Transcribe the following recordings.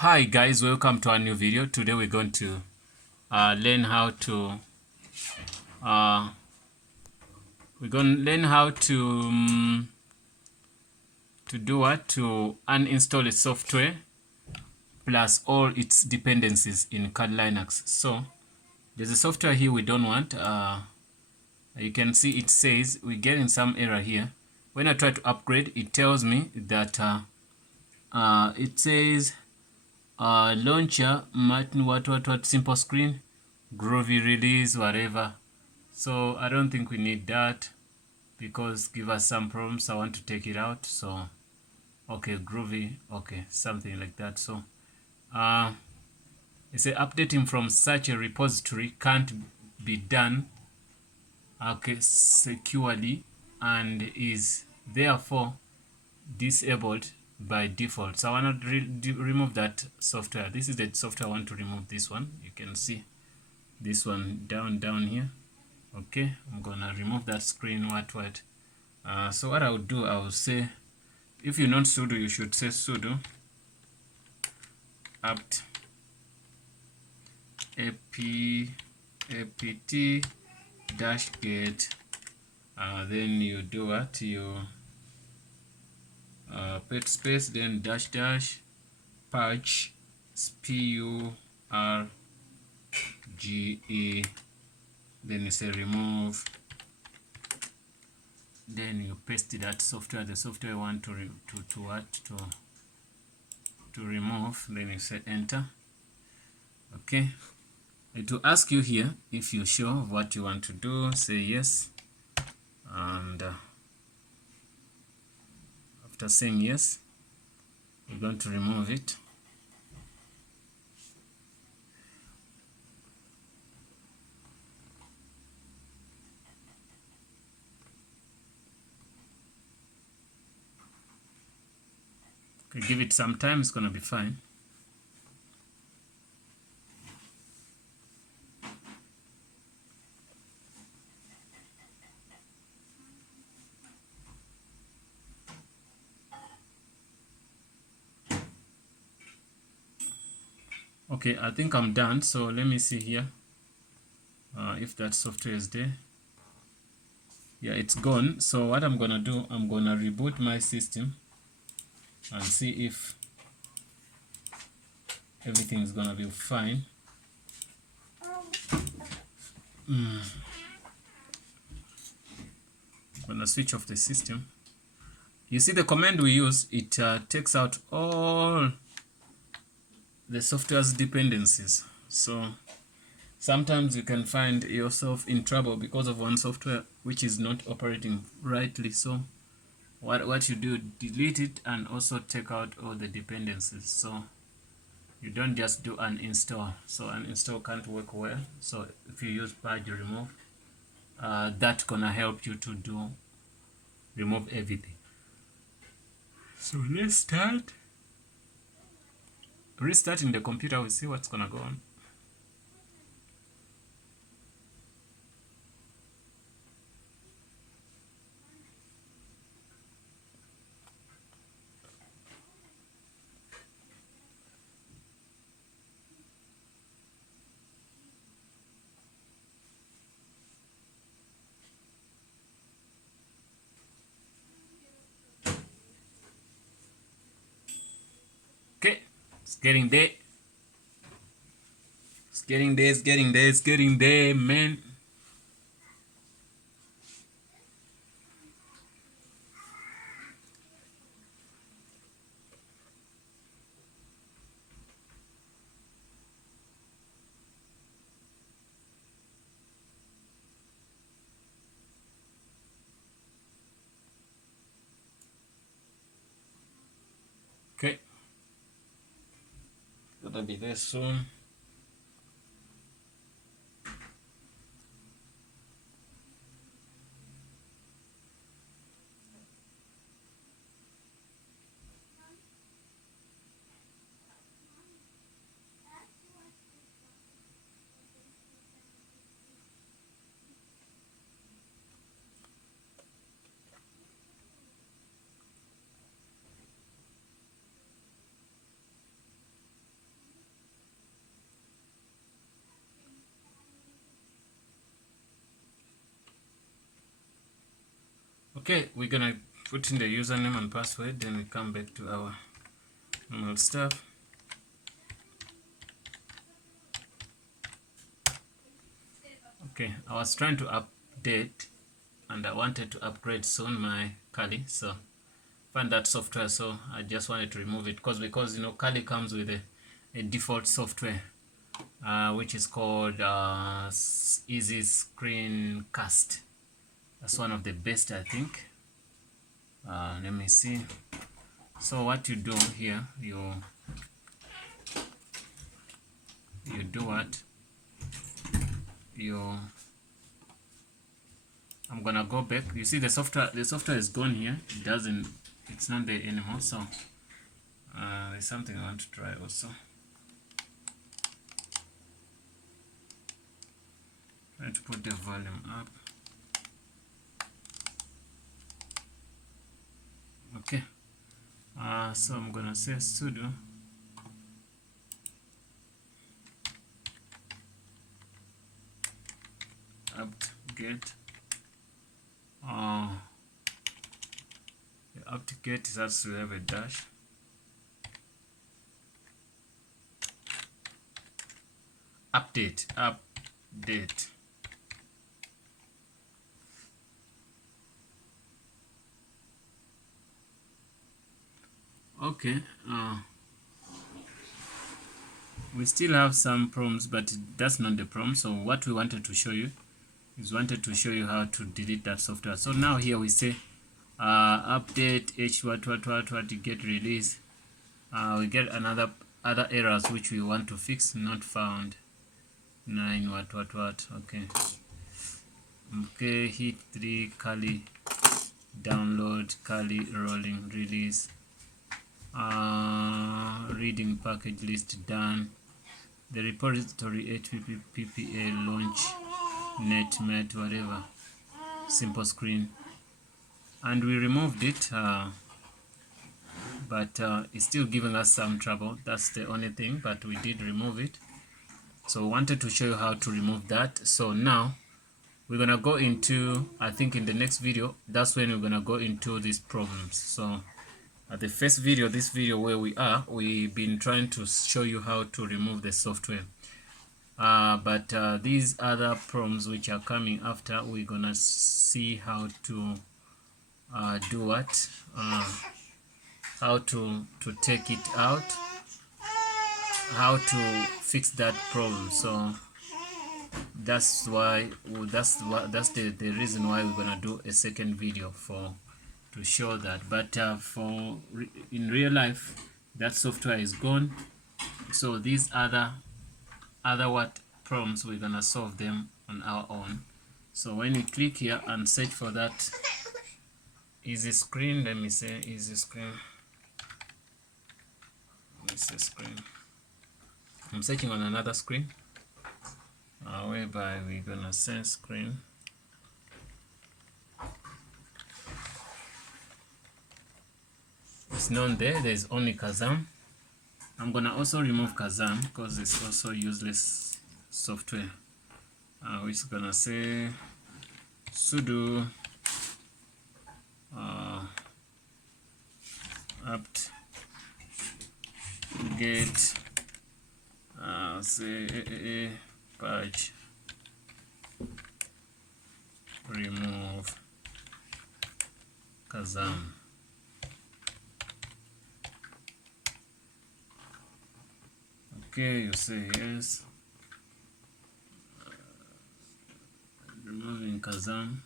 Hi guys, welcome to our new video. Today we're going to learn how to do what, to uninstall a software plus all its dependencies in CAD Linux. So there's a software here we don't want. You can see it says we're getting some error here. When I try to upgrade, it tells me that it says launcher Martin what simple screen, groovy release, whatever. So I don't think we need that because give us some problems. I want to take it out. So okay, groovy, okay, something like that. So it's a updating from such a repository can't be done securely and is therefore disabled by default. So I want to remove that software. This is the software I want to remove. This one, you can see this one down here. Okay, I'm gonna remove that screen. So what I would do, I will say, if you know sudo, you should say sudo apt -get, then you do what, you put space, then dash purge purge, then you say remove, then you paste that software, the software you want to remove, then you say enter. Okay, it will ask you here if you're sure of what you want to do. Say yes, and after saying yes, we're going to remove it. Okay, give it some time, it's gonna be fine. Okay, I think I'm done. So let me see here if that software is there. Yeah, it's gone. So what I'm gonna do, I'm gonna reboot my system and see if everything is gonna be fine. I'm gonna switch off the system. You see the command we use, it takes out all the software's dependencies. So sometimes you can find yourself in trouble because of one software which is not operating rightly. So what you do, delete it and also take out all the dependencies. So you don't just do an install. So an install can't work well. So if you use purge remove, that's gonna help you to remove everything. So let's start. Restarting the computer, we'll see what's gonna go on. Okay, it's getting there. It's getting there, man. Okay, gonna be there soon. Okay, we're gonna put in the username and password, then we come back to our normal stuff. Okay, I was trying to update and I wanted to upgrade soon my Kali, so find that software, so I just wanted to remove it because you know Kali comes with a default software which is called Easy Screencast. That's one of the best, I think. Let me see. So what you do here, you do what? I'm gonna go back. You see the software is gone here. It's not there anymore. So there's something I want to try also. Trying to put the volume up. Okay. So I'm gonna say sudo apt get. The apt get has to have a dash. Update. Okay. We still have some problems, but that's not the problem. So what we wanted to show you is how to delete that software. So now here we say update h what you get release. We get other errors which we want to fix. Not found. 9 what. Okay, hit 3 Kali download, Kali rolling release. Reading package list done. The repository HPP PPA launch netmet whatever simple screen, and we removed it, but it's still giving us some trouble. That's the only thing, but we did remove it. So we wanted to show you how to remove that. So now we're gonna go into, I think in the next video, that's when we're gonna go into these problems. So at the first video, this video where we've been trying to show you how to remove the software. But these other problems which are coming after, we're gonna see how to do what? How to take it out, how to fix that problem. So that's the reason why we're gonna do a second video to show that. But in real life, that software is gone. So these other problems, we're gonna solve them on our own. So when you click here and search for that easy screen, let me say easy screen. I'm searching on another screen, whereby we're gonna say screen. It's not there. There's only Kazam. I'm gonna also remove Kazam because it's also useless software. Which is gonna say sudo apt get say purge remove Kazam. Okay, you say yes. Removing Kazam,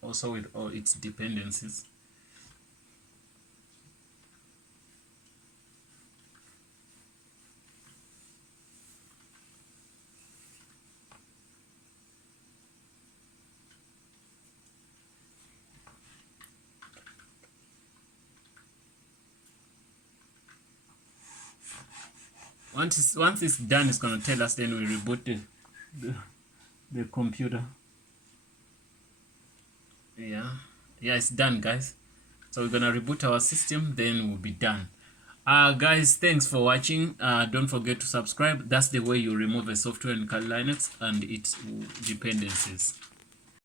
also with all its dependencies. Once it's done, it's going to tell us, then we reboot the computer. Yeah, it's done, guys. So we're going to reboot our system, then we'll be done. Guys, thanks for watching. Don't forget to subscribe. That's the way you remove a software in Kali Linux and its dependencies.